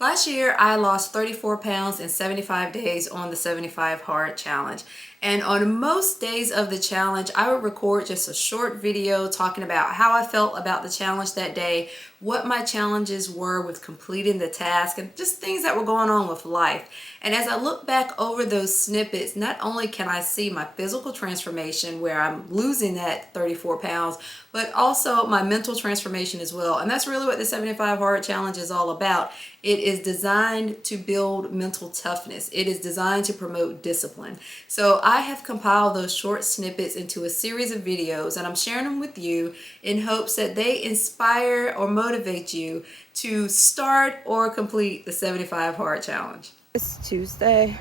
Last year, I lost 34 pounds in 75 days on the 75 Hard Challenge. And on most days of the challenge, I would record just a short video talking about how I felt about the challenge that day, what my challenges were with completing the task, and just things that were going on with life. And as I look back over those snippets, not only can I see my physical transformation where I'm losing that 34 pounds, but also my mental transformation as well. And that's really what the 75 Hard Challenge is all about. It is designed to build mental toughness. It is designed to promote discipline. So I have compiled those short snippets into a series of videos, and I'm sharing them with you in hopes that they inspire or motivate you to start or complete the 75 Hard Challenge. It's Tuesday,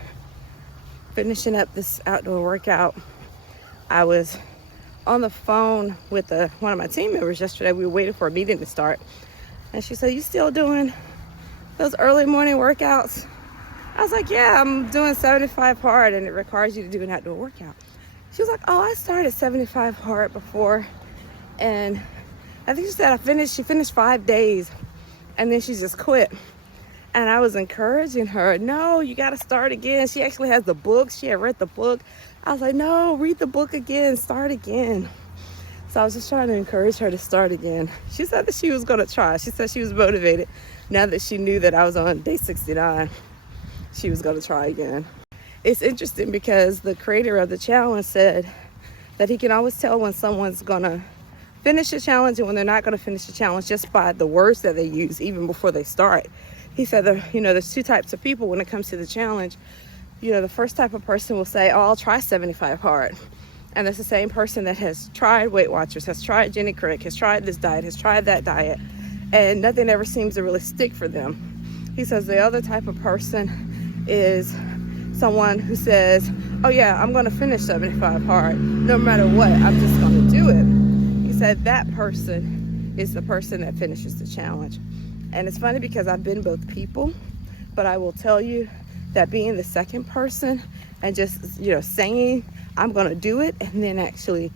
finishing up this outdoor workout. I was on the phone with one of my team members yesterday. We were waiting for a meeting to start, and she said, "You still doing those early morning workouts?" I was like, "Yeah, I'm doing 75 hard, and it requires you to do an outdoor workout." She was like, "Oh, I started 75 hard before, and I think she said she finished 5 days, and then she just quit." And I was encouraging her, "No, you got to start again." She actually has the book. She had read the book. I was like, "No, read the book again, start again." So I was just trying to encourage her to start again. She said that she was going to try. She said she was motivated. Now that she knew that I was on day 69, she was going to try again. It's interesting because the creator of the challenge said that he can always tell when someone's going to finish a challenge and when they're not going to finish the challenge just by the words that they use even before they start. He said that, there's two types of people when it comes to the challenge. The first type of person will say, "Oh, I'll try 75 hard." And that's the same person that has tried Weight Watchers, has tried Jenny Craig, has tried this diet, has tried that diet, and nothing ever seems to really stick for them. He says the other type of person is someone who says, "Oh yeah, I'm going to finish 75 hard. No matter what, I'm just going to do it." He said that person is the person that finishes the challenge. And it's funny because I've been both people, but I will tell you that being the second person and just, saying I'm going to do it and then actually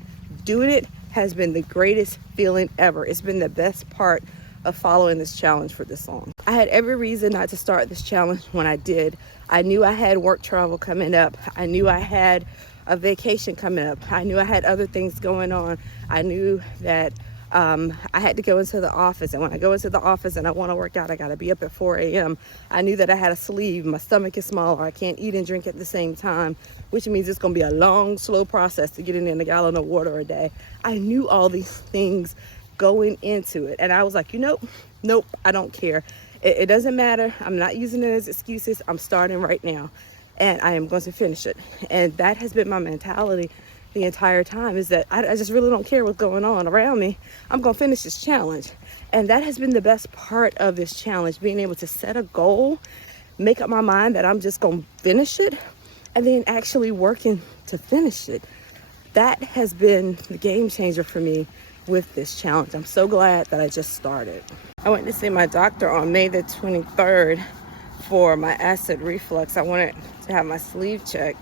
doing it has been the greatest feeling ever. It's been the best part of following this challenge for this long. I had every reason not to start this challenge when I did. I knew I had work travel coming up. I knew I had a vacation coming up. I knew I had other things going on. I knew that I had to go into the office, and when I go into the office and I want to work out, I got to be up at 4 a.m. I knew that I had a sleeve. My stomach is smaller. I can't eat and drink at the same time, which means it's going to be a long, slow process to get in a gallon of water a day. I knew all these things going into it, and I was like, nope, I don't care. It doesn't matter. I'm not using it as excuses. I'm starting right now, and I am going to finish it. And that has been my mentality the entire time, is that I just really don't care what's going on around me. I'm going to finish this challenge. And that has been the best part of this challenge, being able to set a goal, make up my mind that I'm just going to finish it, and then actually working to finish it. That has been the game changer for me with this challenge. I'm so glad that I just started. I went to see my doctor on May the 23rd for my acid reflux. I wanted to have my sleeve checked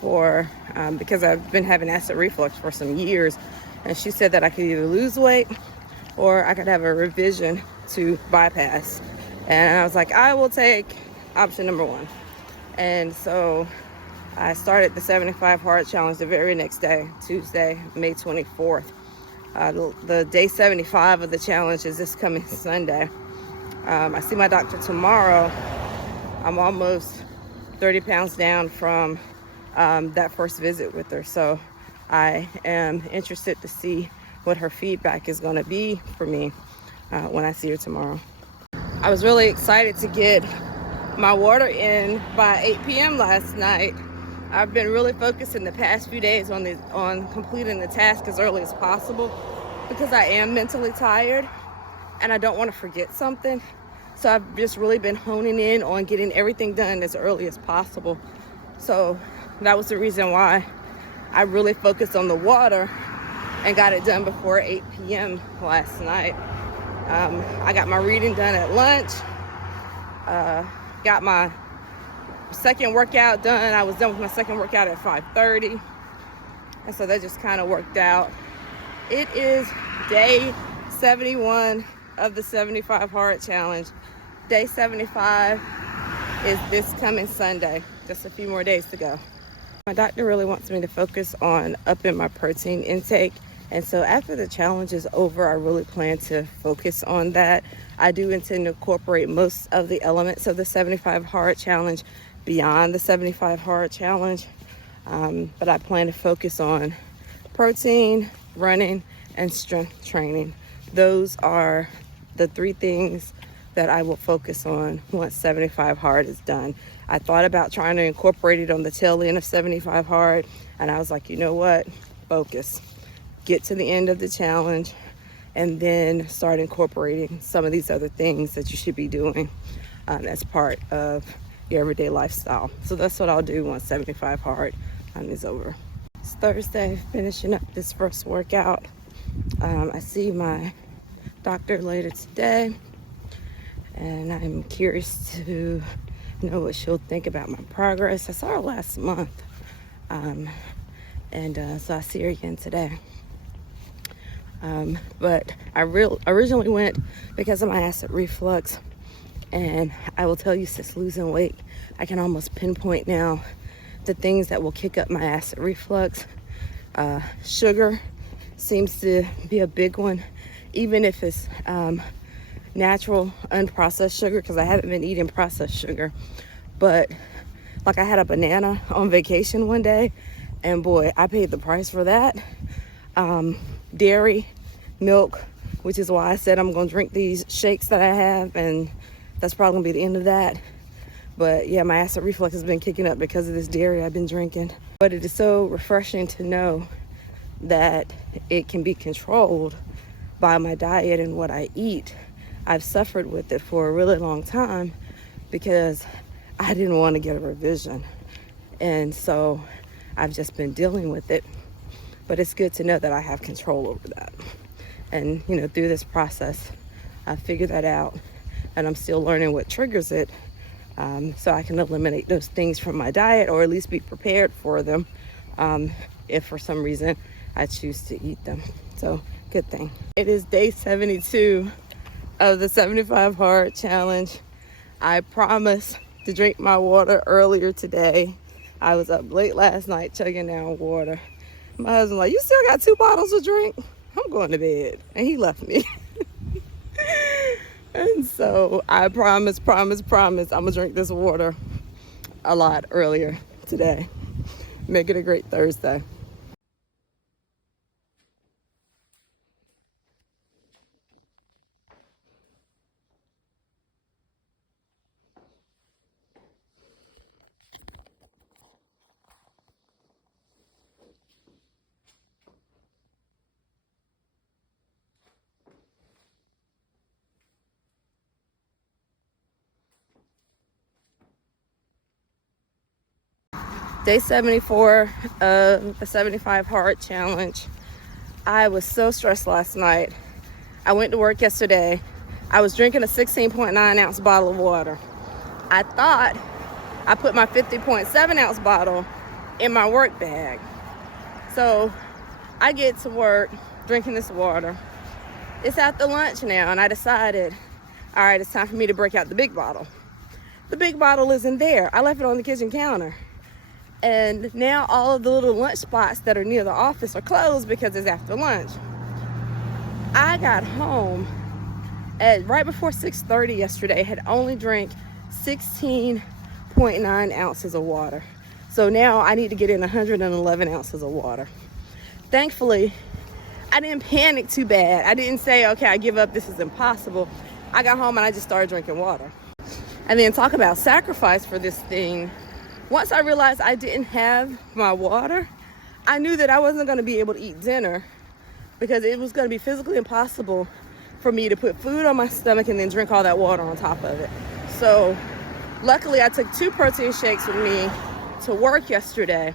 because I've been having acid reflux for some years, and she said that I could either lose weight or I could have a revision to bypass. And I was like, I will take option number one. And so I started the 75 hard challenge the very next day, Tuesday, May 24th. The day 75 of the challenge is this coming Sunday. I see my doctor tomorrow. I'm almost 30 pounds down from that first visit with her. So I am interested to see what her feedback is going to be for me when I see her tomorrow. I was really excited to get my water in by 8 p.m. last night. I've been really focused in the past few days on completing the task as early as possible because I am mentally tired and I don't want to forget something. So I've just really been honing in on getting everything done as early as possible. So that was the reason why I really focused on the water and got it done before 8 p.m. last night. I got my reading done at lunch, got my second workout done. I was done with my second workout at 5:30, and so that just kind of worked out. It is day 71 of the 75 hard challenge. Day 75 is this coming Sunday. Just a few more days to go. My doctor really wants me to focus on upping my protein intake. And so after the challenge is over, I really plan to focus on that. I do intend to incorporate most of the elements of the 75 hard challenge beyond the 75 hard challenge. But I plan to focus on protein, running, and strength training. Those are the three things that I will focus on once 75 hard is done. I thought about trying to incorporate it on the tail end of 75 hard, and I was like, you know what? Focus. Get to the end of the challenge and then start incorporating some of these other things that you should be doing as part of your everyday lifestyle. So that's what I'll do once 75 hard is over. It's Thursday, finishing up this first workout. I see my doctor later today, and I'm curious to know what she'll think about my progress. I saw her last month, so I see her again today. But I originally went because of my acid reflux, and I will tell you, since losing weight, I can almost pinpoint now the things that will kick up my acid reflux. Sugar seems to be a big one, even if it's natural unprocessed sugar, because I haven't been eating processed sugar. But like, I had a banana on vacation one day, and boy, I paid the price for that. Dairy, milk, which is why I said I'm gonna drink these shakes that I have, and that's probably gonna be the end of that. But yeah, my acid reflux has been kicking up because of this dairy I've been drinking. But it is so refreshing to know that it can be controlled by my diet and what I eat. I've suffered with it for a really long time because I didn't want to get a revision. And so I've just been dealing with it. But it's good to know that I have control over that. And, you know, through this process, I figured that out. And I'm still learning what triggers it, so I can eliminate those things from my diet, or at least be prepared for them if for some reason I choose to eat them. So, good thing. It is day 72 of the 75 hard challenge. I promised to drink my water earlier today. I was up late last night chugging down water. My husband's like, you still got 2 bottles to drink? I'm going to bed. And he left me. And so I promise, I'm gonna drink this water a lot earlier today. Make it a great Thursday. Day 74 of the 75 hard challenge. I was so stressed last night. I went to work yesterday. I was drinking a 16.9 ounce bottle of water. I thought I put my 50.7 ounce bottle in my work bag. So I get to work drinking this water. It's after lunch now, and I decided, all right, it's time for me to break out the big bottle. The big bottle isn't there. I left it on the kitchen counter. And now all of the little lunch spots that are near the office are closed because it's after lunch. I got home at right before 6:30 yesterday, had only drank 16.9 ounces of water. So now I need to get in 111 ounces of water. Thankfully, I didn't panic too bad. I didn't say, okay, I give up, this is impossible. I got home and I just started drinking water. And then talk about sacrifice for this thing. Once I realized I didn't have my water, I knew that I wasn't going to be able to eat dinner because it was going to be physically impossible for me to put food on my stomach and then drink all that water on top of it. So luckily I took 2 protein shakes with me to work yesterday.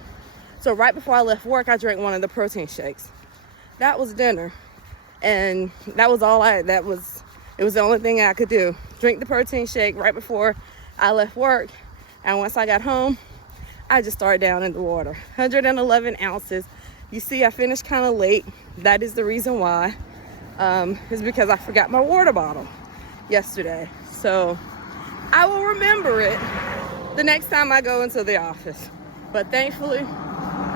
So right before I left work, I drank one of the protein shakes. That was dinner. And that was all it was the only thing I could do. Drink the protein shake right before I left work. And once I got home, I just started down in the water. 111 ounces. You see, I finished kind of late. That is the reason why. Is because I forgot my water bottle yesterday. So I will remember it the next time I go into the office. But thankfully,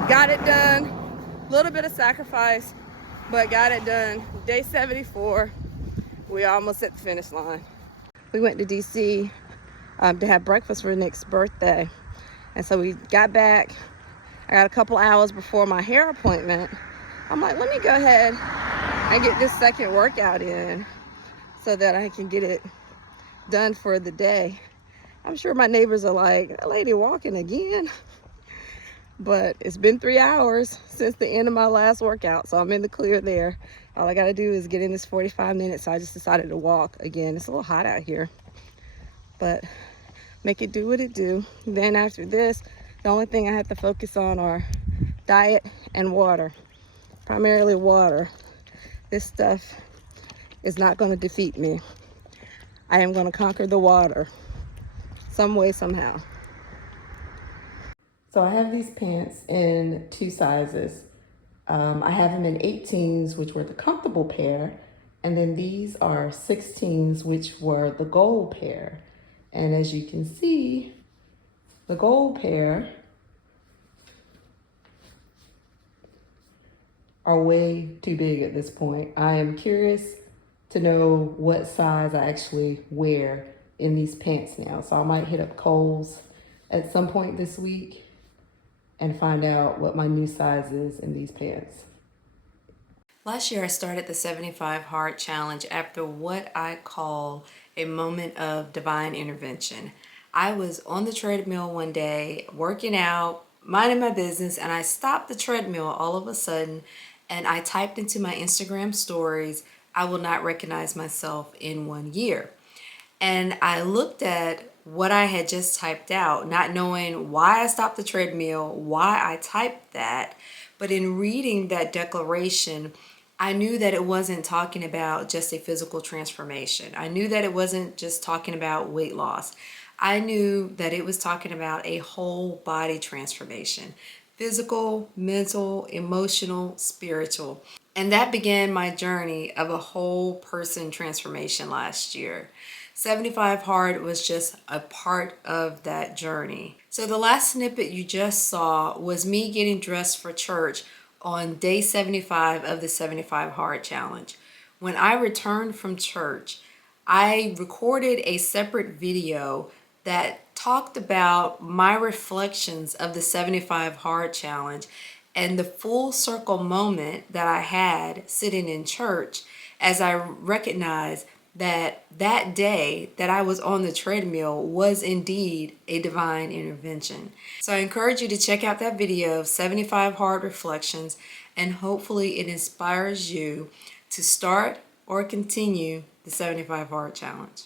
got it done. A little bit of sacrifice, but got it done. Day 74, we almost at the finish line. We went to DC to have breakfast for Nick's birthday. And so we got back. I got a couple hours before my hair appointment. I'm like, let me go ahead and get this second workout in so that I can get it done for the day. I'm sure my neighbors are like, that lady walking again. But it's been 3 hours since the end of my last workout, so I'm in the clear there. All I gotta do is get in this 45 minutes, so I just decided to walk again. It's a little hot out here, but make it do what it do. Then after this, the only thing I have to focus on are diet and water, primarily water. This stuff is not gonna defeat me. I am gonna conquer the water some way, somehow. So I have these pants in 2 sizes. I have them in 18s, which were the comfortable pair, and then these are 16s, which were the gold pair. And as you can see, the gold pair are way too big at this point. I am curious to know what size I actually wear in these pants now. So I might hit up Kohl's at some point this week and find out what my new size is in these pants. Last year, I started the 75 Hard Challenge after what I call a moment of divine intervention. I was on the treadmill one day, working out, minding my business, and I stopped the treadmill all of a sudden, and I typed into my Instagram stories, "I will not recognize myself in 1 year." And I looked at what I had just typed out, not knowing why I stopped the treadmill, why I typed that. But in reading that declaration, I knew that it wasn't talking about just a physical transformation. I knew that it wasn't just talking about weight loss. I knew that it was talking about a whole body transformation, physical, mental, emotional, spiritual. And that began my journey of a whole person transformation last year. 75 Hard was just a part of that journey. So the last snippet you just saw was me getting dressed for church on day 75 of the 75 Hard Challenge. When I returned from church, I recorded a separate video that talked about my reflections of the 75 Hard Challenge and the full circle moment that I had sitting in church as I recognized that that day that I was on the treadmill was indeed a divine intervention. So I encourage you to check out that video of 75 Hard Reflections, and hopefully it inspires you to start or continue the 75 Hard Challenge.